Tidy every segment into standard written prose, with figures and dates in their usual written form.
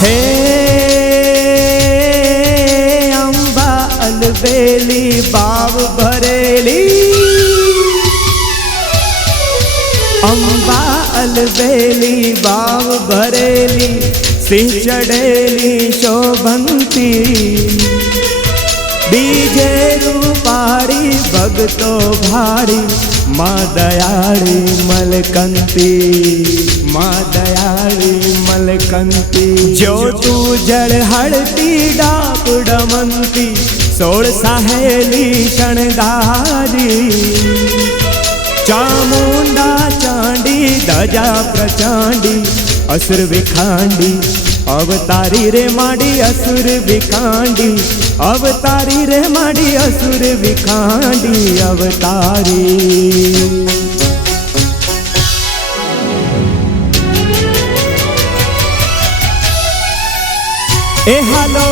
हे अंबा अलबेली बाव भरेली, अंबा अलबेली बाव भरेली, सिंह चढ़ेली शोभंती, बीजे रूपाड़ी भगतो भाड़ी, माँ दयाड़ी मलकंती, माँ दयाड़ी मलकंती। जो तू जड़ हड़ती डाक डमंती, 16 सहेली शणगारी, चामुंडा चांडी धजा प्रचांडी, असुर विखांडी अवतारी रे माडी, असुर विखांडी अवतारी रे माडी, असुर विखांडी अवतारी। ए हालो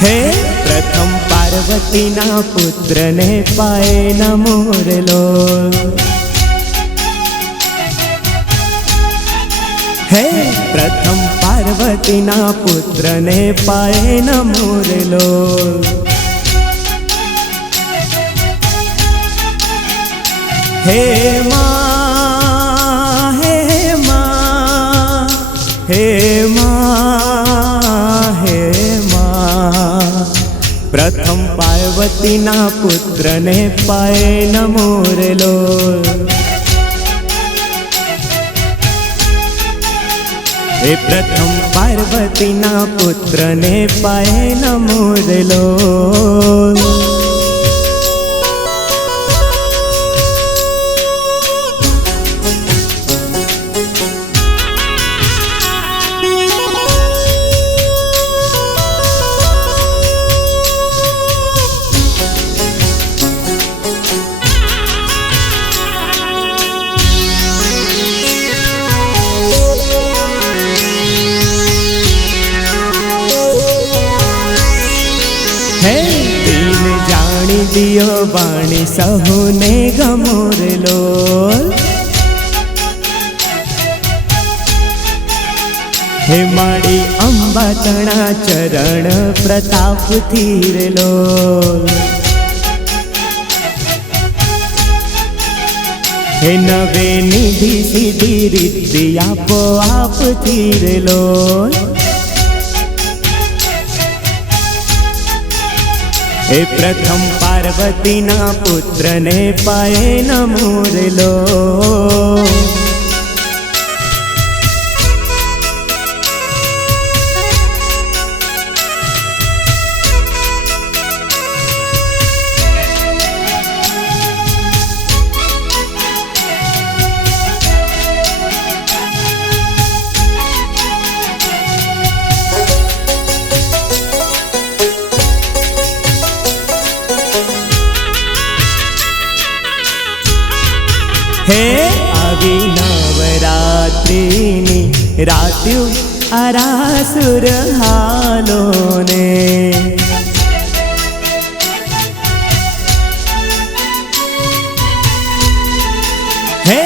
हे प्रथम पार्वती ना पुत्र ने पाए न मोरलो, हे प्रथम पार्वती ना पुत्र ने पाए न मोरलो। हे माँ हे माँ हे माँ हे प्रथम पार्वती ना पुत्र ने पाए न मोरलो। हे प्रथम पार्वती ना पुत्र ने पाए न मोरलो। दियो बाणी सहुने गमोरलो, हे माड़ी अंबा तणा चरण प्रताप थीरलो। हे नवे निधि सीधी रिद्धि आपो आप थीरलो। हे प्रथम पार्वती ना पुत्र ने पाए न मोरलो। हे आवी नवरात्रिनी रात्यो आरासुर हालो ने, हे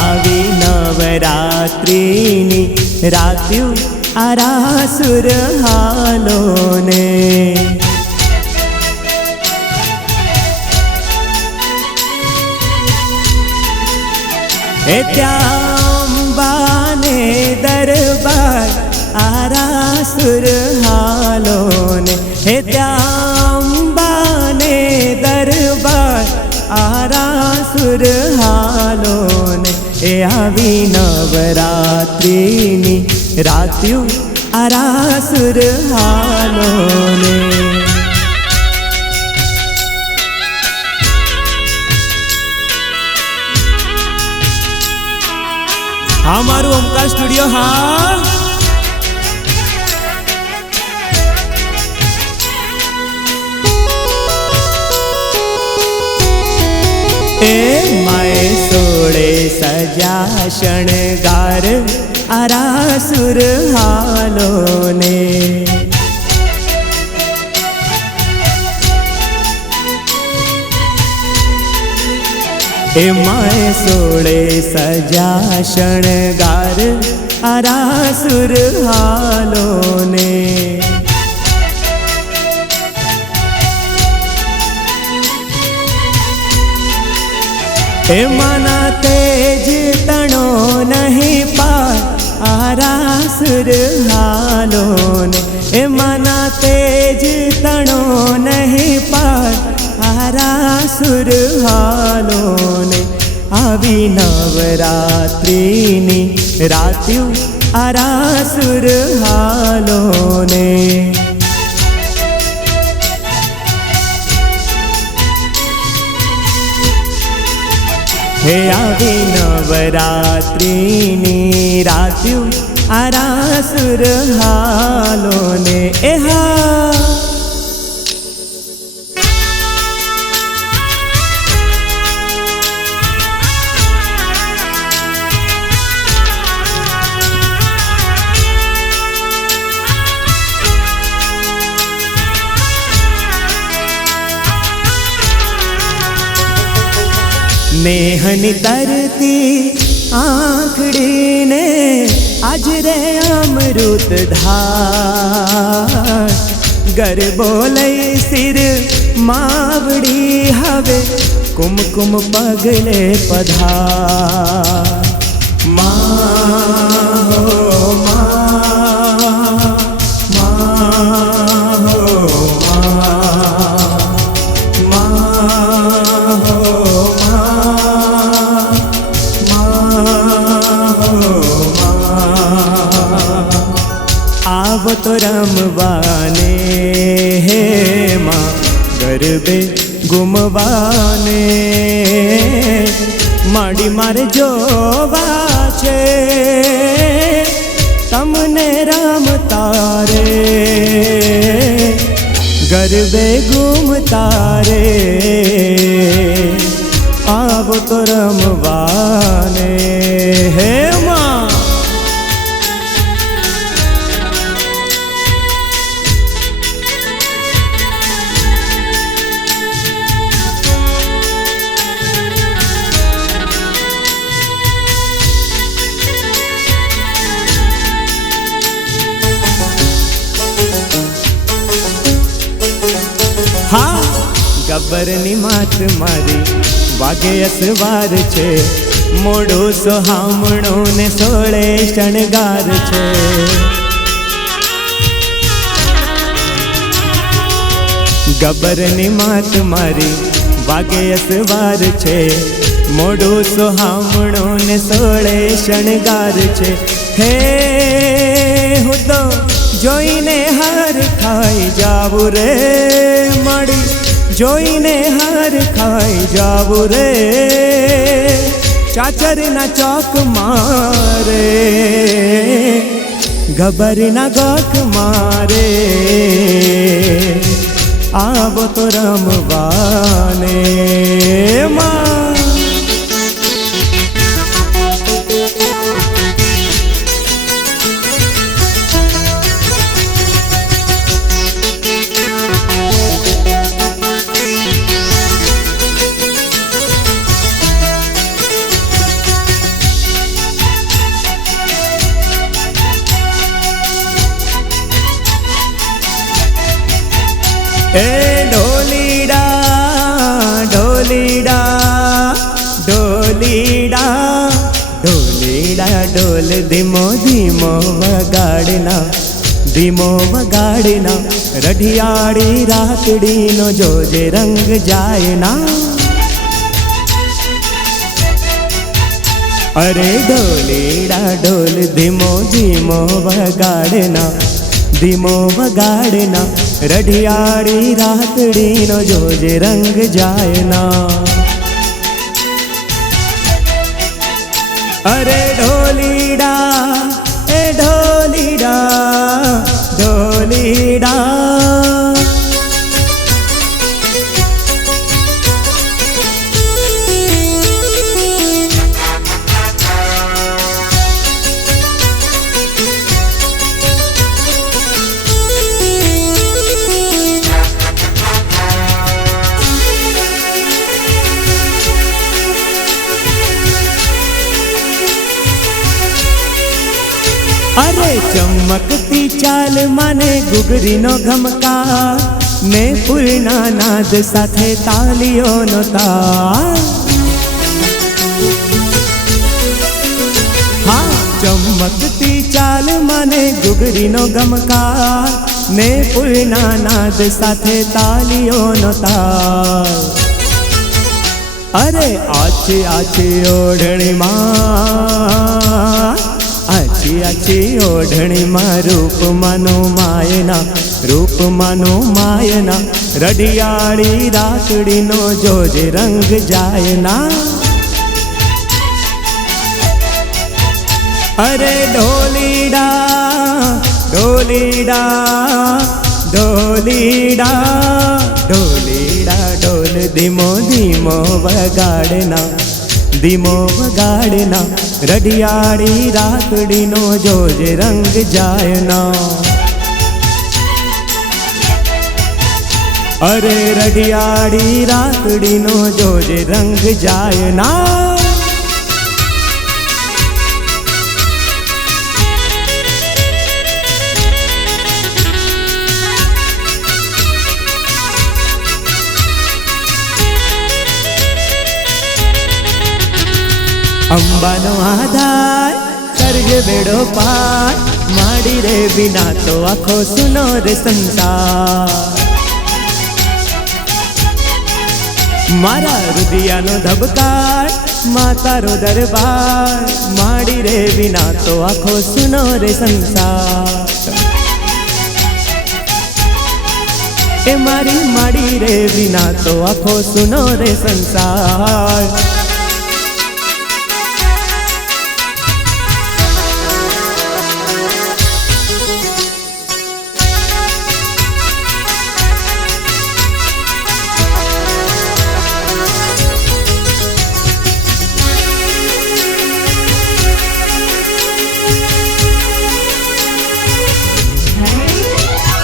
आवी नवरात्रिनी रात्यो आरासुर हालो ने। हे त्यांबाने दरबार आरासुर हालो ने, हे त्यांबाने दरबार आरासुर हालो ने। हे आवी नवरात्रिनी रात्यो आरासुर हालो ने। हमारू ओमकार स्टूडियो हाँ સોળે સજા શણગાર આરાસુર હાલો ને એ માય સોળે સજા શણગાર આરાસુર હાલો ને એ માના તેજ તણો નહીં પાર આરાસુર હાલો ને એ માના તેજ તણો નહીં પાર આરાસુર હાલો ને આવી નવરાત્રિની રાત્યું આરાસુર હાલો ને હે આવી નવરાત્રિની રાત્યું આરાસુર હાલો ને એ હા नेहनी तरती आँखड़ी ने आज रे अमृत धार गरबो लई सिर मावड़ी हवे कुमकुम पगले पधार माँ हो तो रमवाने हे माँ गरबे गुमवाने माड़ी मारे जोवा छे तमने राम तारे गरबे गुम तारे आवो तो रमवाने हे माँ हाँ गब्बरनी मात मारी वागे असवार छे मोड़ो सोहामणो ने सोळे शणगार छे गब्बरनी मात मारी वागे असवार छे मोड़ो सोहामणो ने सोळे शणगार छे हे हूँ तो जोईने हार खाई जावू रे मड़ी जोईने हार खाई जावू रे चाचर ना चौक मारे गब्बर ना गोख मारे आवो तो रमवाने माँ ए ढोलीडा ढोलीडा ढोलीडा ढोलीडा ढोल धीमो धीमो वगाड़ना रढ़ियाड़ी रातड़ी नो जोजे रंग जायना अरे ढोलीडा ढोल धीमो धीमो वगाड़ना रढ़ियाड़ी रातड़ी नो जोजे रंग जायना अरे ढोलीडा ए ढोलीडा ढोलीडा अरे चमकती चाल माने घुघरीनो घमकार ने पूर्णा नाद साथे तालीओनो ताल। हाँ चमकती चाल माने घुघरीनो घमकार ने पूर्णा नाद साथे तालीओनो ताल। अरे आछी आछी ओढ़णी मां आछी आछी ओढ़णी मां रूप मानो मायना रूप मानो मायना रडियाड़ी रातड़ी नो जोजे रंग जायना। अरे ढोलीडा ढोलीडा ढोलीडा ढोलीडा ढोल धीमो धीमो वगाड़ना धीमो वगाड़ना रडियाड़ी रातड़ी नो जोजे रंग जायना। अरे रडियाड़ी रातड़ी नो जोजे रंग जायना। अंबानो आधार करजे बेड़ो पार माड़ी रे बिना तो आखो सुनो रे संसार। मारा हृदयानो धबकार मातारो दरबार माड़ी रे बिना तो आखो सुनो रे संसार। ए मारी माड़ी रे बिना तो आखो सुनो रे संसार।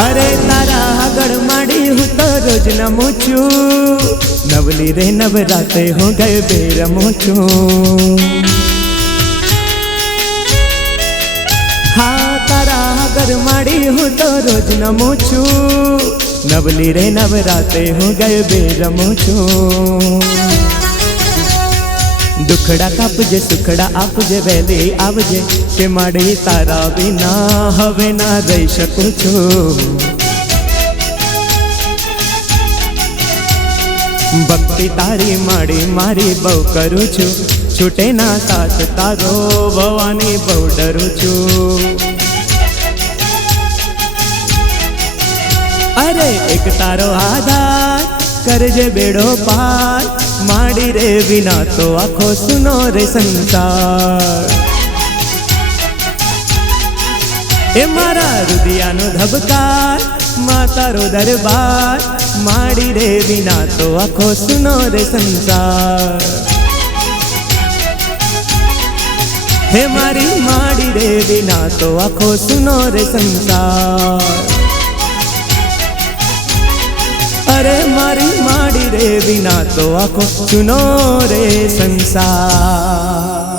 अरे तारा आगड़ माड़ी हूँ तो रोज नमोचू नवली रे नवराते हो गए बेरमोचू। हाँ तारा आगड़ माड़ी हूँ तो रोज नमोचू नवली रे नवराते हो गए बेरमोचू। दुखड़ा कापजे सुखड़ा आपजे वेली आवजे के माड़ी तारा बिना हवे ना रही शकूं छू। भक्ति तारी माड़ी मारी बहु करूं छू छूटे ना साथ तारो भवानी बहु डरूं छू। अरे एक तारो आधार करजे बेड़ो पार माड़ी रे बिना तो आखो सुनो रे संसार। ए मारा हृदयानो धबकार मातारो दरबार माड़ी रे बिना तो आखो सुनो रे संसार। हे मारी माड़ी रे बिना तो आखो सुनो रे संसार। अरे मारी माड़ी रे बिना तो आखो सुनो रे संसार।